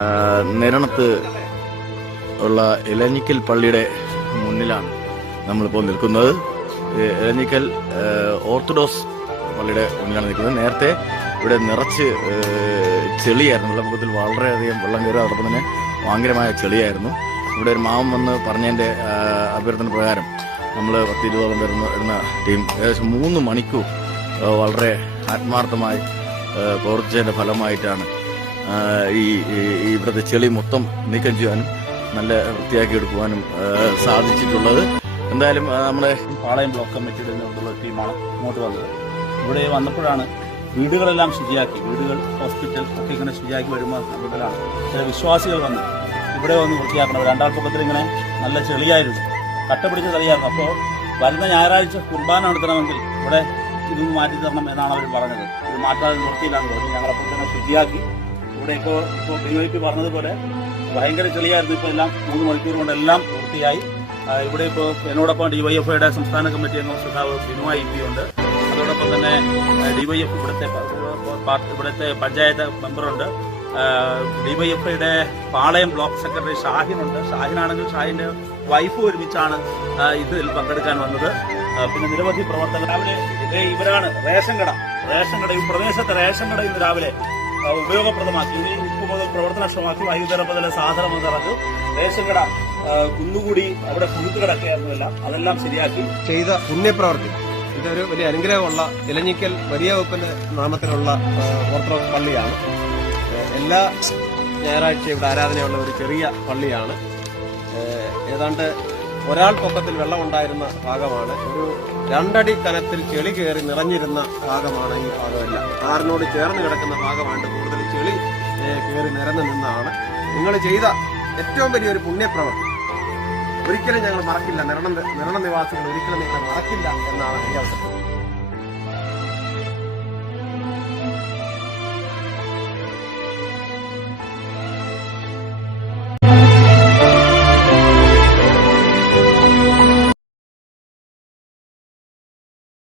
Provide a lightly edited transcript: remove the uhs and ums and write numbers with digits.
നിരണത്ത് ഉള്ള ഇലഞ്ഞിക്കൽ പള്ളിയുടെ മുന്നിലാണ് നമ്മളിപ്പോൾ നിൽക്കുന്നത്. ഇലഞ്ഞിക്കൽ ഓർത്തഡോക്സ് പള്ളിയുടെ മുന്നിലാണ് നിൽക്കുന്നത്. നേരത്തെ ഇവിടെ നിറച്ച് ചെളിയായിരുന്നു. വെള്ളപ്പൊക്കത്തിൽ വളരെയധികം വെള്ളം കയറി. അതോടൊപ്പം തന്നെ ഭയങ്കരമായ ചെളിയായിരുന്നു. ഇവിടെ ഒരു മാമൻ വന്ന് പറഞ്ഞതിൻ്റെ അഭ്യർത്ഥന പ്രകാരം നമ്മൾ 10-20 വരുന്ന ടീം ഏകദേശം 3 മണിക്കൂർ വളരെ ആത്മാർത്ഥമായി പ്രവർത്തിച്ചതിൻ്റെ ഫലമായിട്ടാണ് ഇവിടുത്തെ ചെളി മൊത്തം നീക്കം ചെയ്യാനും നല്ല വൃത്തിയാക്കി എടുക്കുവാനും സാധിച്ചിട്ടുള്ളത്. എന്തായാലും നമ്മുടെ പാളയം ബ്ലോക്ക് കമ്മിറ്റിയുടെ നേതൃത്വത്തിലുള്ള ടീമാണ് ഇങ്ങോട്ട് വന്നത്. ഇവിടെ വന്നപ്പോഴാണ് വീടുകളെല്ലാം ശുചിയാക്കി, വീടുകൾ, ഹോസ്പിറ്റൽ ഒക്കെ ഇങ്ങനെ ശുചിയാക്കി വരുമ്പോൾ കൂടുതലാണ് ചില വിശ്വാസികൾ വന്ന് ഇവിടെ വന്ന് വൃത്തിയാക്കണം. രണ്ടാൾപ്പൊക്കത്തിൽ ഇങ്ങനെ നല്ല ചെളിയായിരുന്നു, കട്ട പിടിച്ച ചെളിയായിരുന്നു. അപ്പോൾ വരുന്ന ഞായറാഴ്ച കുർബാന നടത്തണമെങ്കിൽ ഇവിടെ ഇതൊന്ന് മാറ്റി തരണം എന്നാണ് അവർ പറഞ്ഞത്. ഇത് മാറ്റാതെ വൃത്തിയിലാണ് പറഞ്ഞത്. ഞങ്ങളപ്പോൾ തന്നെ ശുചിയാക്കി. ഇവിടെ ഇപ്പോൾ DYP പറഞ്ഞതുപോലെ ഭയങ്കര ചെളിയായിരുന്നു. ഇപ്പോൾ എല്ലാം 3 മണിക്കൂർ കൊണ്ടെല്ലാം പൂർത്തിയായി. ഇവിടെ ഇപ്പോൾ എന്നോടൊപ്പം DYFIയുടെ സംസ്ഥാന കമ്മിറ്റി അംഗം സഖാവ് ബിനു IP ഉണ്ട്. അതോടൊപ്പം തന്നെ DYF ഇവിടുത്തെ പഞ്ചായത്ത് മെമ്പറുണ്ട്. DYFIയുടെ പാളയം ബ്ലോക്ക് സെക്രട്ടറി ഷാഹിനുണ്ട്. ഷാഹിനാണെങ്കിൽ ഷാഹിന്റെ വൈഫ് ഒരുമിച്ചാണ് ഇതിൽ പങ്കെടുക്കാൻ വന്നത്. പിന്നെ നിരവധി പ്രവർത്തകർ. രാവിലെ ഇവരാണ് റേഷൻ കട ഈ പ്രദേശത്തെ റേഷൻ കട ഇന്ന് രാവിലെ ഉപയോഗപ്രദമാക്കി. ഇനി ഉപ്പ് മുതൽ പ്രവർത്തനക്ഷമമാക്കി. വൈകുന്നേരം മുതൽ സാധനം ഇറങ്ങും. റേഷൻ കട കുന്നുകൂടി അവിടെ പുഴുത്ത് കിടക്കുകയായിരുന്നില്ല, അതെല്ലാം ശരിയാക്കി ചെയ്ത പുണ്യപ്രവർത്തി. ഇതൊരു വലിയ അനുഗ്രഹമുള്ള ഇലഞ്ഞിക്കൽ വലിയ വകുപ്പിന്റെ നാമത്തിലുള്ള ഓർത്തഡോക്സ് പള്ളിയാണ്. എല്ലാ ഞായറാഴ്ച ഇവിടെ ആരാധനയുള്ള ഒരു ചെറിയ പള്ളിയാണ്. ഏതാണ്ട് ഒരാൾ പൊക്കത്തിൽ വെള്ളമുണ്ടായിരുന്ന ഭാഗമാണ്. ഒരു 2 അടി കനത്തിൽ ചെളി കയറി നിറഞ്ഞിരുന്ന ഭാഗമാണ് ഈ ഭാഗമല്ല. ആറിനോട് ചേർന്ന് കിടക്കുന്ന ഭാഗമാണ് കൂടുതൽ ചെളി കയറി നിരന്ന് നിന്നാണ്. നിങ്ങൾ ചെയ്ത ഏറ്റവും വലിയൊരു പുണ്യപ്രവർത്തി ഒരിക്കലും ഞങ്ങൾ മറക്കില്ല. നിരണം നിവാസികൾ ഒരിക്കലും നിങ്ങൾ മറക്കില്ല എന്നാണ് ഈ അവസരത്തിൽ